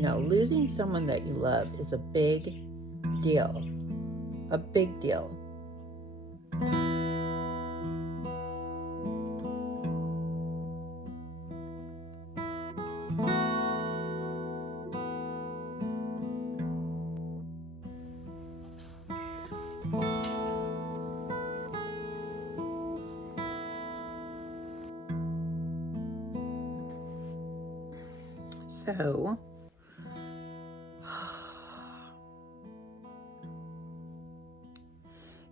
Losing someone that you love is a big deal. A big deal. So,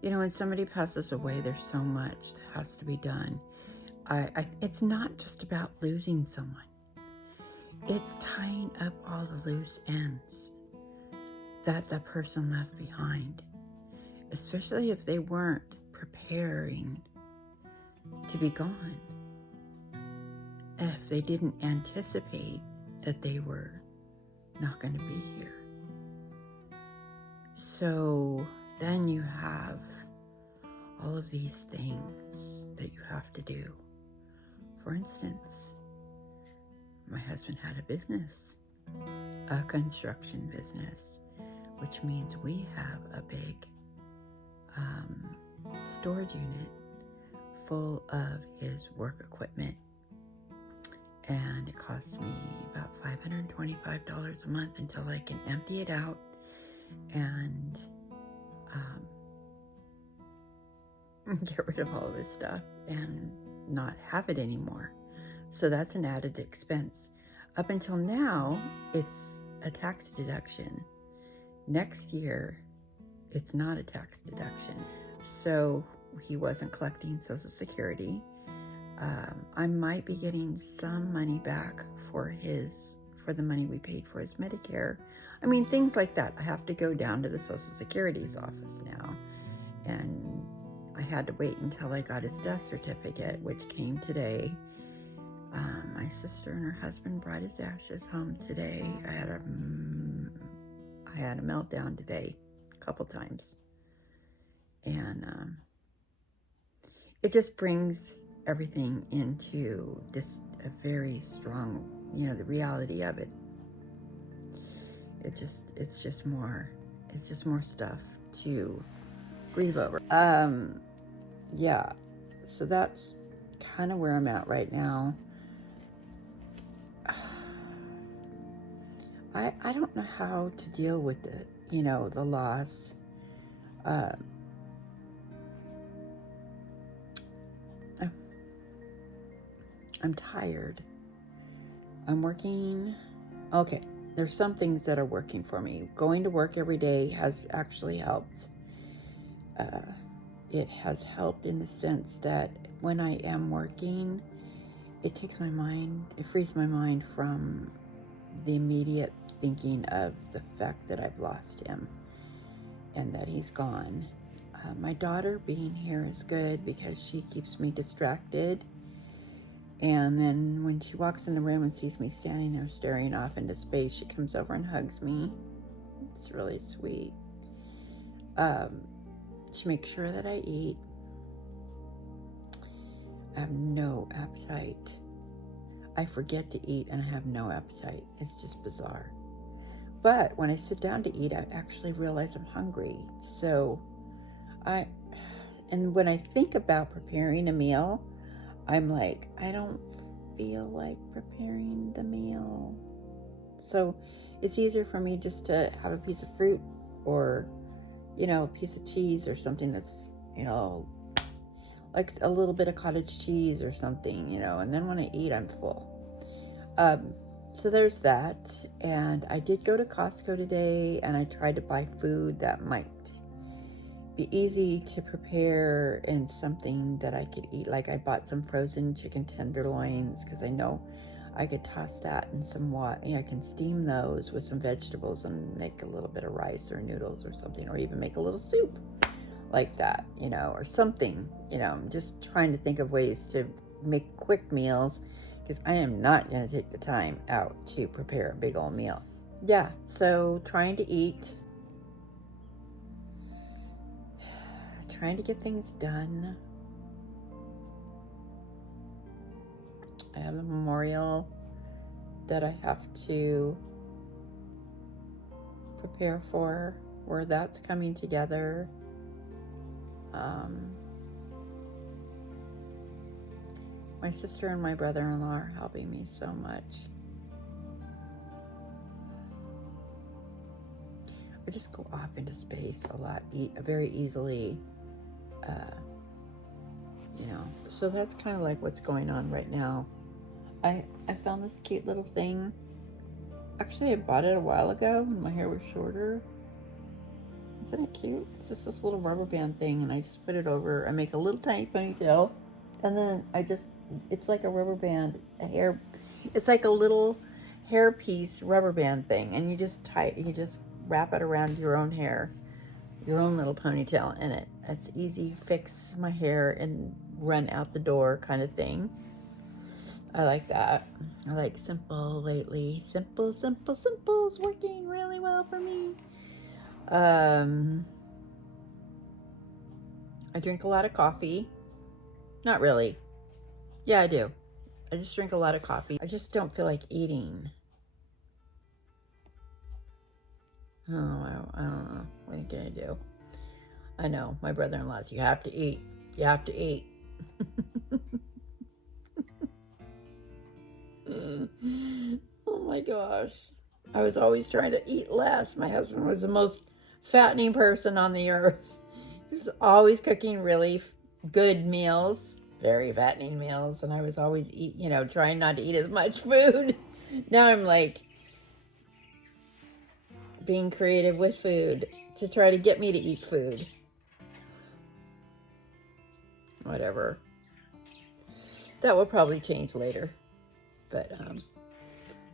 when somebody passes away, there's so much that has to be done. It's not just about losing someone. It's tying up all the loose ends that the person left behind, especially if they weren't preparing to be gone. If they didn't anticipate that they were not going to be here. So then you have all of these things that you have to do. For instance, my husband had a business, a construction business, which means we have a big storage unit full of his work equipment. And it costs me about $525 a month until I can empty it out and get rid of all of his stuff and not have it anymore. So that's an added expense. Up until now, it's a tax deduction. Next year, it's not a tax deduction. So he wasn't collecting Social Security. I might be getting some money back for the money we paid for his Medicare. I mean, things like that. I have to go down to the Social Security's office now. And I had to wait until I got his death certificate, which came today. My sister and her husband brought his ashes home today. I had a meltdown today, a couple times. And it just brings everything into just a very strong, the reality of it. It's just more stuff to grieve over. Yeah, so that's kind of where I'm at right now. I don't know how to deal with it, the loss. I'm tired. I'm working. Okay, there's some things that are working for me. Going to work every day has actually helped. It has helped in the sense that when I am working, it frees my mind from the immediate thinking of the fact that I've lost him and that he's gone. My daughter being here is good because she keeps me distracted. And then when she walks in the room and sees me standing there staring off into space, she comes over and hugs me. It's really sweet. She makes sure that I eat. I have no appetite. I forget to eat and I have no appetite. It's just bizarre. But when I sit down to eat, I actually realize I'm hungry. So and when I think about preparing a meal, I'm like, I don't feel like preparing the meal. So it's easier for me just to have a piece of fruit or, a piece of cheese or something that's, like a little bit of cottage cheese or something, and then when I eat, I'm full. So there's that. And I did go to Costco today and I tried to buy food that might be easy to prepare and something that I could eat. Like I bought some frozen chicken tenderloins because I know I could toss that in some water. I can steam those with some vegetables and make a little bit of rice or noodles or something, or even make a little soup like that, or something. I'm just trying to think of ways to make quick meals because I am not going to take the time out to prepare a big old meal. Yeah, so trying to eat. Trying to get things done. I have a memorial that I have to prepare for, where that's coming together. My sister and my brother-in-law are helping me so much. I just go off into space a lot, very easily, you know. So that's kind of like what's going on right now. I found this cute little thing. Actually, I bought it a while ago when my hair was shorter. Isn't it cute? It's just this little rubber band thing, and I just put it over. I make a little tiny ponytail, and then it's like a rubber band, it's like a little hair piece rubber band thing, and you just wrap it around your own hair, your own little ponytail in it. It's easy, fix my hair and run out the door kind of thing. I like that. I like simple lately. Simple is working really well for me. I drink a lot of coffee. Not really. Yeah, I do. I just drink a lot of coffee. I just don't feel like eating. Oh, I don't know. What can I do? I know, my brother-in-law's, you have to eat. You have to eat. Oh my gosh. I was always trying to eat less. My husband was the most fattening person on the earth. He was always cooking really good meals, very fattening meals, and I was always trying not to eat as much food. Now I'm like being creative with food to try to get me to eat food. Whatever. That will probably change later. But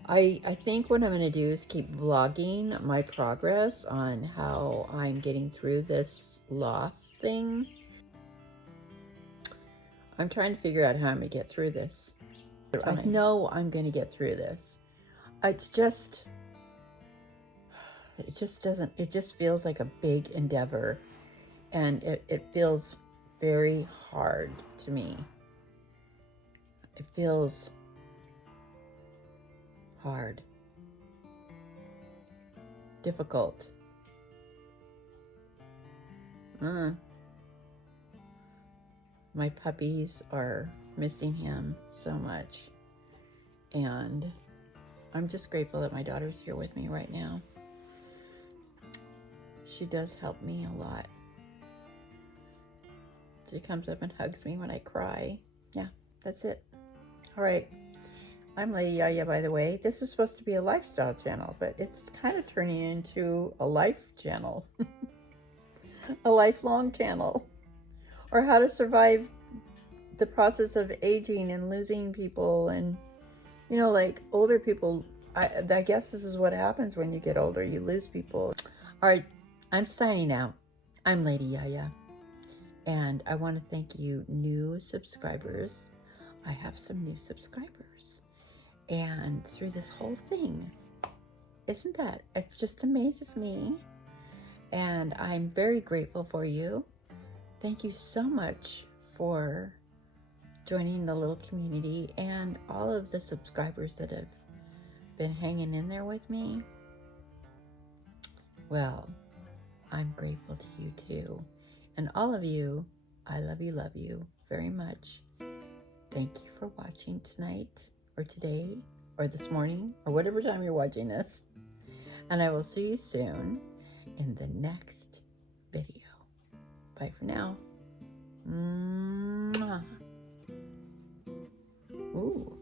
I think what I'm going to do is keep vlogging my progress on how I'm getting through this loss thing. I'm trying to figure out how I'm going to get through this. I know I'm going to get through this. It just feels like a big endeavor, and it feels very hard to me. It feels hard, difficult. My puppies are missing him so much, and I'm just grateful that my daughter's here with me right now. She does help me a lot. She comes up and hugs me when I cry. Yeah, that's it. All right. I'm Lady Yaya, by the way. This is supposed to be a lifestyle channel, but it's kind of turning into a life channel. A lifelong channel. Or how to survive the process of aging and losing people, and like older people. I guess this is what happens when you get older. You lose people. All right, I'm signing out. I'm Lady Yaya, and I want to thank you new subscribers. I have some new subscribers, and through this whole thing, it just amazes me, and I'm very grateful for you. Thank you so much for joining the little community, and all of the subscribers that have been hanging in there with me. Well, I'm grateful to you too. And all of you, I love you very much. Thank you for watching tonight, or today, or this morning, or whatever time you're watching this. And I will see you soon in the next video. Bye for now. Mwah. Ooh.